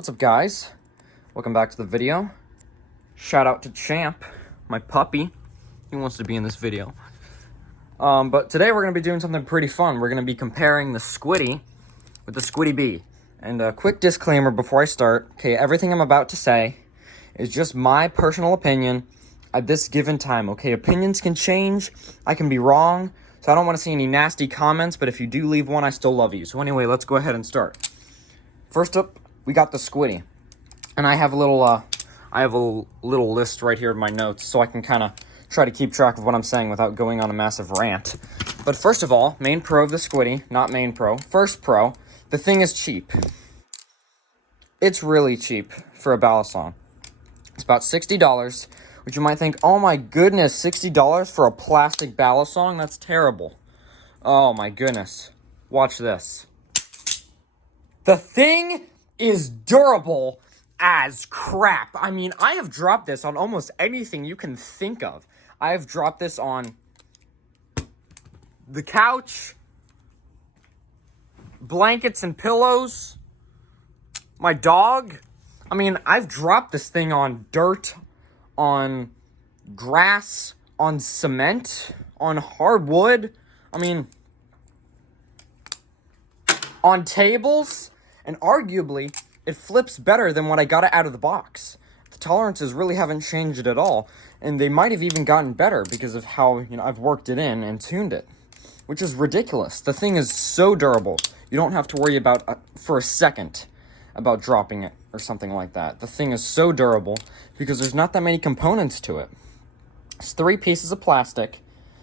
What's up, guys? Welcome back to the video. Shout out to Champ, my puppy. He wants to be in this video. But today we're going to be doing something pretty fun. We're going to be comparing the Squiddy with the Squiddy B. And a quick disclaimer before I start. Okay, everything I'm about to say is just my personal opinion at this given time. Okay, opinions can change. I can be wrong. So I don't want to see any nasty comments, but if you do leave one, I still love you. So anyway, let's go ahead and start. First up, we got the Squiddy. And I have a little list right here in my notes so I can kind of try to keep track of what I'm saying without going on a massive rant. But first of all, main pro of the Squiddy, not main pro, first pro, the thing is cheap. It's really cheap for a ballad song. It's about $60, which you might think, oh my goodness, $60 for a plastic ballad song? That's terrible. Oh my goodness. Watch this. The thing is durable as crap. I mean, I have dropped this on almost anything you can think of. I have dropped this on the couch, blankets and pillows, my dog. I mean, I've dropped this thing on dirt, on grass, on cement, on hardwood. I mean, on tables, and arguably, it flips better than when I got it out of the box. The tolerances really haven't changed at all, and they might have even gotten better because of how, I've worked it in and tuned it, which is ridiculous. The thing is so durable. You don't have to worry about, for a second, about dropping it or something like that. The thing is so durable because there's not that many components to it. It's 3 pieces of plastic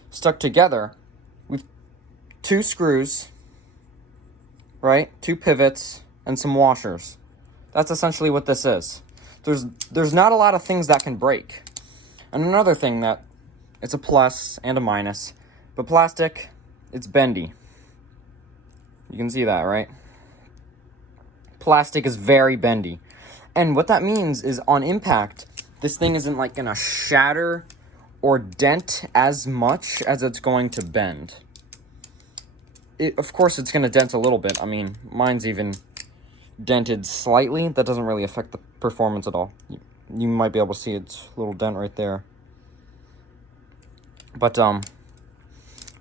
stuck together with 2 screws, right? 2 pivots and some washers. That's essentially what this is. There's not a lot of things that can break. And another thing that it's a plus and a minus, but plastic, it's bendy. You can see that, right? Plastic is very bendy. And what that means is on impact, this thing isn't like gonna shatter or dent as much as it's going to bend. Of course, it's going to dent a little bit. I mean, mine's even dented slightly. That doesn't really affect the performance at all. You might be able to see its little dent right there. But,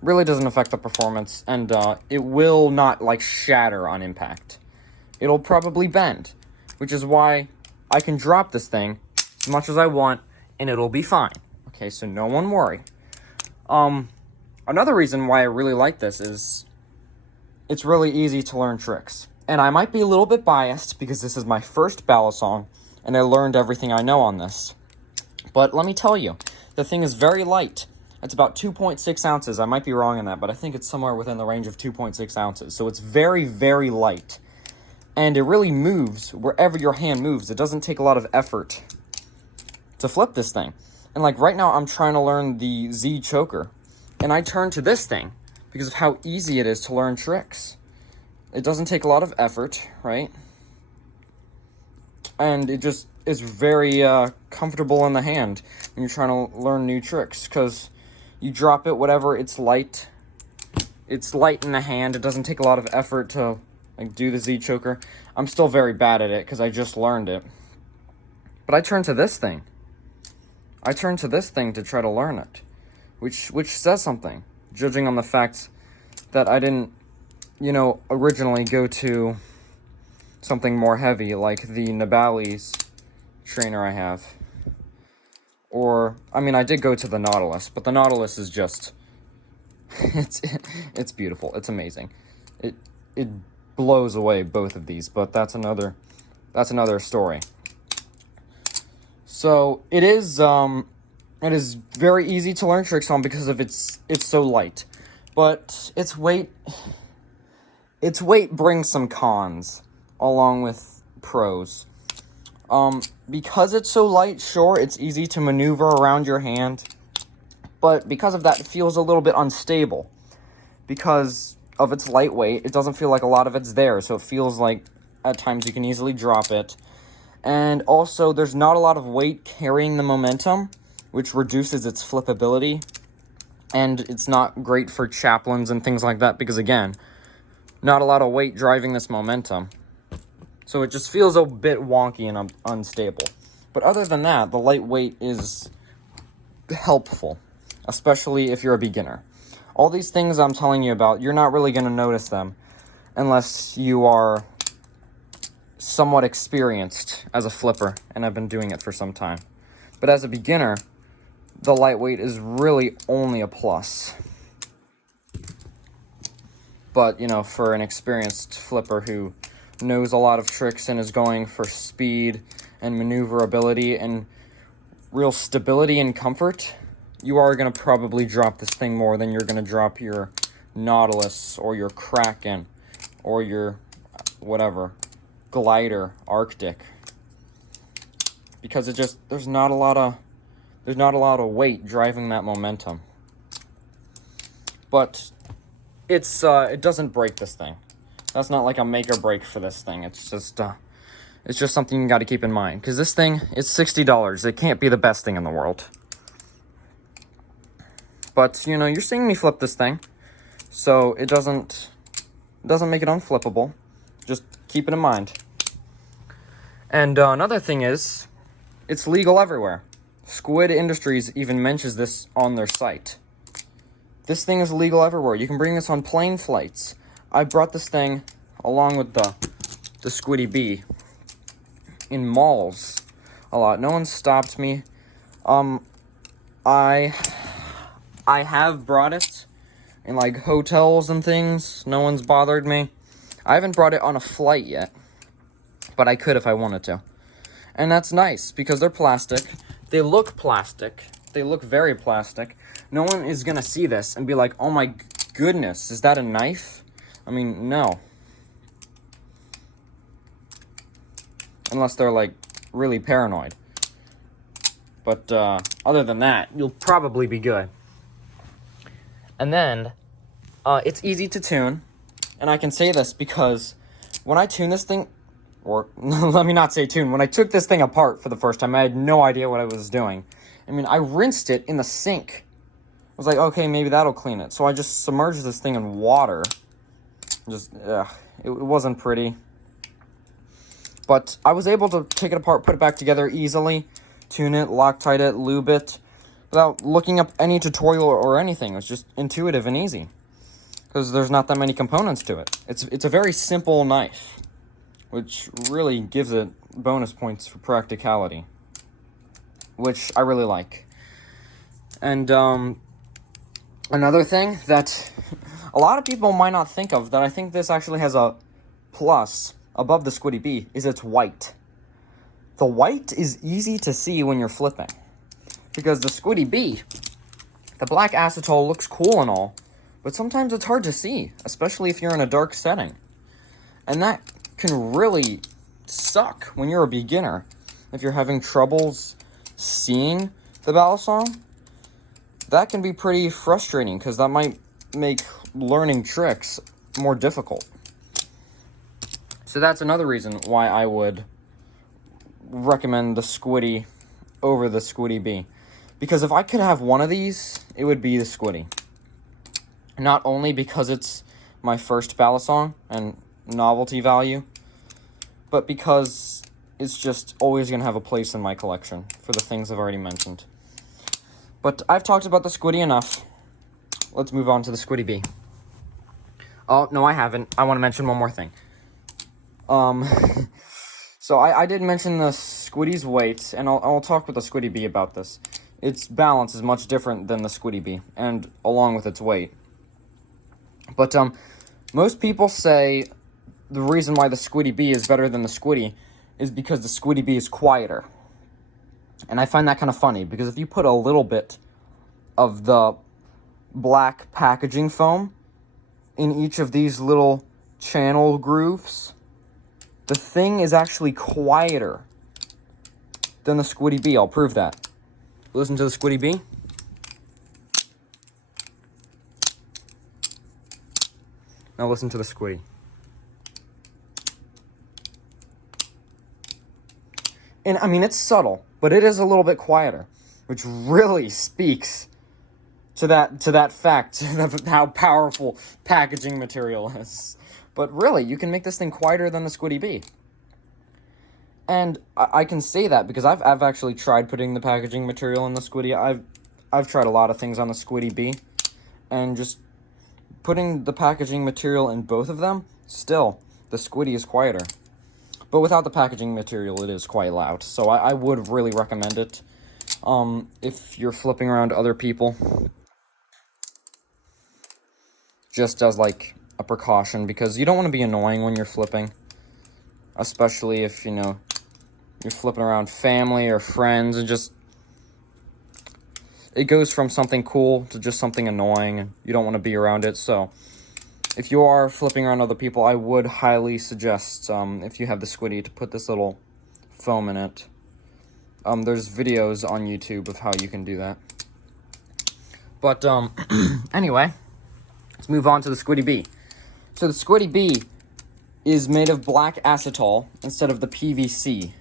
really doesn't affect the performance. And, it will not, shatter on impact. It'll probably bend. Which is why I can drop this thing as much as I want, and it'll be fine. Okay, so no one worry. Another reason why I really like this is it's really easy to learn tricks. And I might be a little bit biased because this is my first ballad song, and I learned everything I know on this. But let me tell you, the thing is very light. It's about 2.6 ounces. I might be wrong on that, but I think it's somewhere within the range of 2.6 ounces. So it's very, very light. And it really moves wherever your hand moves. It doesn't take a lot of effort to flip this thing. And right now, I'm trying to learn the Z choker. And I turn to this thing because of how easy it is to learn tricks. It doesn't take a lot of effort, right? And it just is very comfortable in the hand when you're trying to learn new tricks, because you drop it, whatever, it's light. It's light in the hand. It doesn't take a lot of effort to do the Z choker. I'm still very bad at it because I just learned it. But I turn to this thing. I turn to this thing to try to learn it, which says something, judging on the fact that I didn't, originally go to something more heavy, like the Nibali's trainer I have. Or, I did go to the Nautilus, but the Nautilus is just, it's beautiful, it's amazing. It blows away both of these, but that's another story. So, it is very easy to learn tricks on because of it's so light. But its weight brings some cons, along with pros. Because it's so light, sure, it's easy to maneuver around your hand, but because of that, it feels a little bit unstable. Because of its light weight, it doesn't feel like a lot of it's there, so it feels like at times you can easily drop it. And also, there's not a lot of weight carrying the momentum, which reduces its flippability. And it's not great for chaplains and things like that because, again, not a lot of weight driving this momentum. So it just feels a bit wonky and unstable. But other than that, the lightweight is helpful, especially if you're a beginner. All these things I'm telling you about, you're not really going to notice them unless you are somewhat experienced as a flipper, and I've been doing it for some time. But as a beginner, the lightweight is really only a plus. But, you know, for an experienced flipper who knows a lot of tricks and is going for speed and maneuverability and real stability and comfort, you are going to probably drop this thing more than you're going to drop your Nautilus or your Kraken or your whatever, Glider, Arctic. Because there's not a lot of weight driving that momentum. But it doesn't break this thing. That's not like a make or break for this thing. It's just something you got to keep in mind. Because this thing, it's $60. It can't be the best thing in the world. But, you know, you're seeing me flip this thing. So it doesn't make it unflippable. Just keep it in mind. And another thing is, it's legal everywhere. Squid Industries even mentions this on their site. This thing is legal everywhere. You can bring this on plane flights. I brought this thing along with the Squiddy B in malls a lot. No one stopped me. I have brought it in like hotels and things. No one's bothered me. I haven't brought it on a flight yet, but I could if I wanted to. And that's nice because they're plastic. They look plastic. They look very plastic. No one is going to see this and be like, oh my goodness, is that a knife? I mean, no. Unless they're, like, really paranoid. But other than that, you'll probably be good. And then, it's easy to tune. And I can say this because when I tune this thing, or let me not say tune, when I took this thing apart for the first time, I had no idea what I was doing. I mean, I rinsed it in the sink. I was like, okay, maybe that'll clean it. So I just submerged this thing in water. It wasn't pretty. But I was able to take it apart, put it back together easily, tune it, Loctite it, lube it, without looking up any tutorial or anything. It was just intuitive and easy. Because there's not that many components to it. It's a very simple knife, which really gives it bonus points for practicality, which I really like. And another thing that a lot of people might not think of, that I think this actually has a plus above the Squiddy B, is it's white. The white is easy to see when you're flipping. Because the Squiddy B, the black acetal looks cool and all, but sometimes it's hard to see, especially if you're in a dark setting. And that can really suck when you're a beginner. If you're having troubles seeing the balisong, that can be pretty frustrating because that might make learning tricks more difficult. So that's another reason why I would recommend the Squiddy over the Squiddy B. Because if I could have one of these, it would be the Squiddy. Not only because it's my first balisong and novelty value, but because it's just always going to have a place in my collection for the things I've already mentioned. But I've talked about the Squiddy enough. Let's move on to the Squiddy B. Oh, no, I haven't. I want to mention one more thing. So I did mention the Squiddy's weight, and I'll talk with the Squiddy B about this. Its balance is much different than the Squiddy B, and along with its weight. But, most people say the reason why the Squiddy B is better than the Squiddy is because the Squiddy B is quieter. And I find that kind of funny, because if you put a little bit of the black packaging foam in each of these little channel grooves, the thing is actually quieter than the Squiddy B. I'll prove that. Listen to the Squiddy B. Now listen to the Squiddy. And, I mean, it's subtle, but it is a little bit quieter, which really speaks to that fact of how powerful packaging material is. But really, you can make this thing quieter than the Squiddy B. And I can say that because I've actually tried putting the packaging material in the Squiddy. I've tried a lot of things on the Squiddy B, and just putting the packaging material in both of them, still, the Squiddy is quieter. But without the packaging material, it is quite loud. So I would really recommend it if you're flipping around other people. Just as, like, a precaution, because you don't want to be annoying when you're flipping. Especially if, you know, you're flipping around family or friends, and just... it goes from something cool to just something annoying, and you don't want to be around it, so... if you are flipping around other people, I would highly suggest, if you have the Squiddy, to put this little foam in it. There's videos on YouTube of how you can do that. But, anyway, let's move on to the Squiddy B. So the Squiddy B is made of black acetal instead of the PVC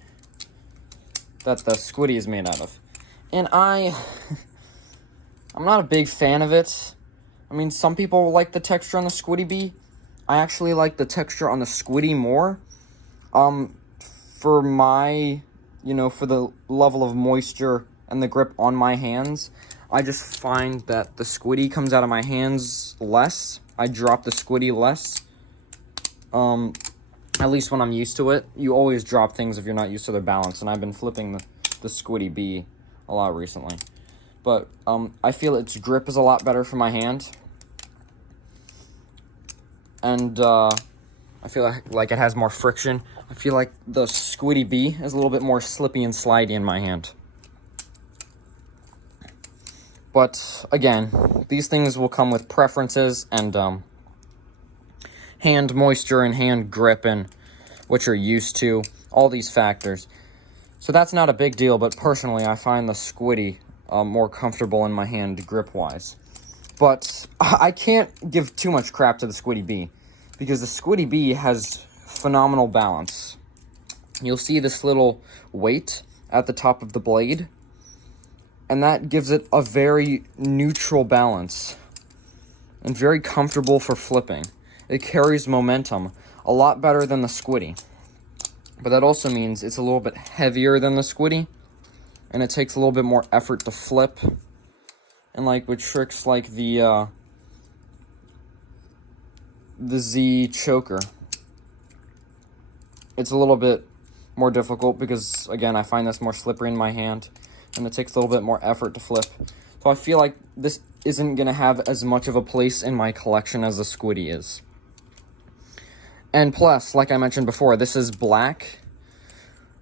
that the Squiddy is made out of. And I'm not a big fan of it. I mean, some people like the texture on the Squiddy B. I actually like the texture on the Squiddy more. For my, you know, for the level of moisture and the grip on my hands, I just find that the Squiddy comes out of my hands less. I drop the Squiddy less. At least when I'm used to it. You always drop things if you're not used to their balance, and I've been flipping the Squiddy B a lot recently. But, I feel its grip is a lot better for my hand. And, I feel like it has more friction. I feel like the Squiddy B is a little bit more slippy and slidey in my hand. But, again, these things will come with preferences and, hand moisture and hand grip and what you're used to. All these factors. So that's not a big deal, but personally, I find the Squiddy more comfortable in my hand grip-wise. But I can't give too much crap to the Squiddy B, because the Squiddy B has phenomenal balance. You'll see this little weight at the top of the blade, and that gives it a very neutral balance, and very comfortable for flipping. It carries momentum a lot better than the Squiddy. But that also means it's a little bit heavier than the Squiddy, and it takes a little bit more effort to flip. And like with tricks like the Z choker, it's a little bit more difficult because, again, I find this more slippery in my hand, and it takes a little bit more effort to flip. So I feel like this isn't going to have as much of a place in my collection as the Squiddy is. And plus, like I mentioned before, this is black,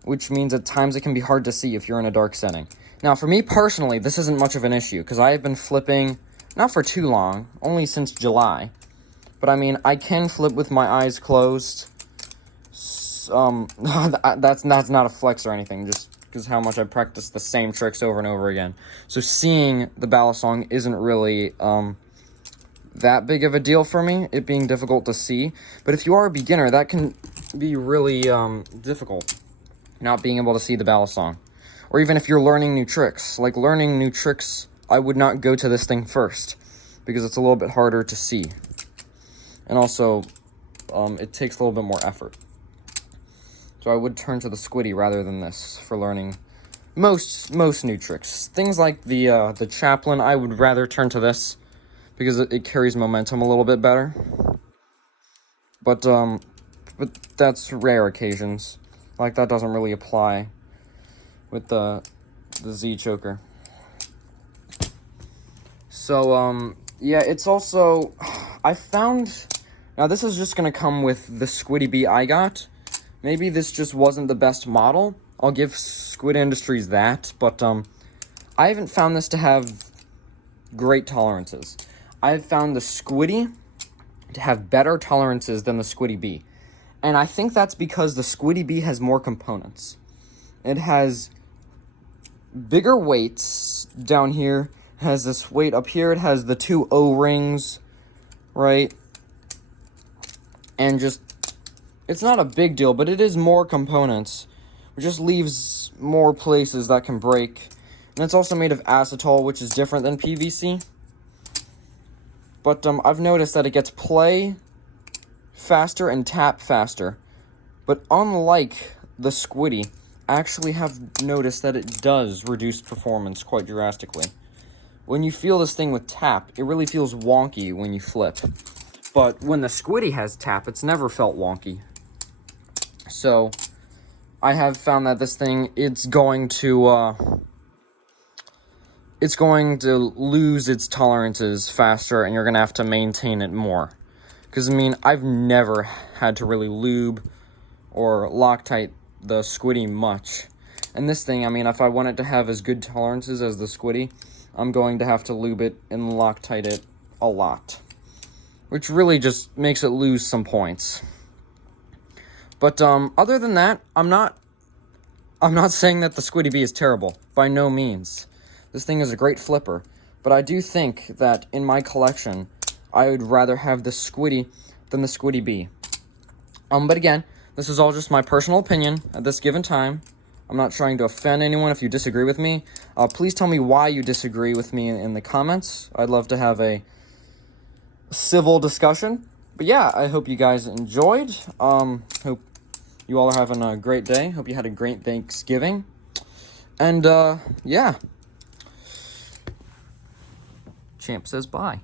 which means at times it can be hard to see if you're in a dark setting. Now, for me personally, this isn't much of an issue, because I have been flipping, not for too long, only since July. But, I mean, I can flip with my eyes closed. That's not a flex or anything, just because how much I practice the same tricks over and over again. So seeing the balisong isn't really that big of a deal for me, it being difficult to see. But if you are a beginner, that can be really difficult, not being able to see the balisong. Or even if you're learning new tricks. Like, learning new tricks, I would not go to this thing first, because it's a little bit harder to see. And also, it takes a little bit more effort. So I would turn to the Squiddy rather than this for learning most new tricks. Things like the Chaplain, I would rather turn to this, because it carries momentum a little bit better. But that's rare occasions. Like, that doesn't really apply with the Z choker. So, yeah, it's also, I found, now this is just going to come with the Squiddy B I got. Maybe this just wasn't the best model. I'll give Squid Industries that, but, I haven't found this to have great tolerances. I've found the Squiddy to have better tolerances than the Squiddy B. And I think that's because the Squiddy B has more components. It has bigger weights down here. It has this weight up here. It has the 2 O-rings, right? And just, it's not a big deal, but it is more components. It just leaves more places that can break. And it's also made of acetal, which is different than PVC. But I've noticed that it gets play faster and tap faster. But unlike the Squiddy, I actually have noticed that it does reduce performance quite drastically. When you feel this thing with tap, it really feels wonky when you flip. But when the Squiddy has tap, it's never felt wonky. So, I have found that this thing, it's going to lose its tolerances faster, and you're going to have to maintain it more. Because, I mean, I've never had to really lube or Loctite the Squiddy much. And this thing, I mean, if I want it to have as good tolerances as the Squiddy, I'm going to have to lube it and Loctite it a lot. Which really just makes it lose some points. But, other than that, I'm not saying that the Squiddy B is terrible. By no means. This thing is a great flipper. But I do think that in my collection, I would rather have the Squiddy than the Squiddy B. But again, this is all just my personal opinion at this given time. I'm not trying to offend anyone if you disagree with me. Please tell me why you disagree with me in the comments. I'd love to have a civil discussion. But yeah, I hope you guys enjoyed. Hope you all are having a great day. Hope you had a great Thanksgiving. And, yeah. Champ says bye.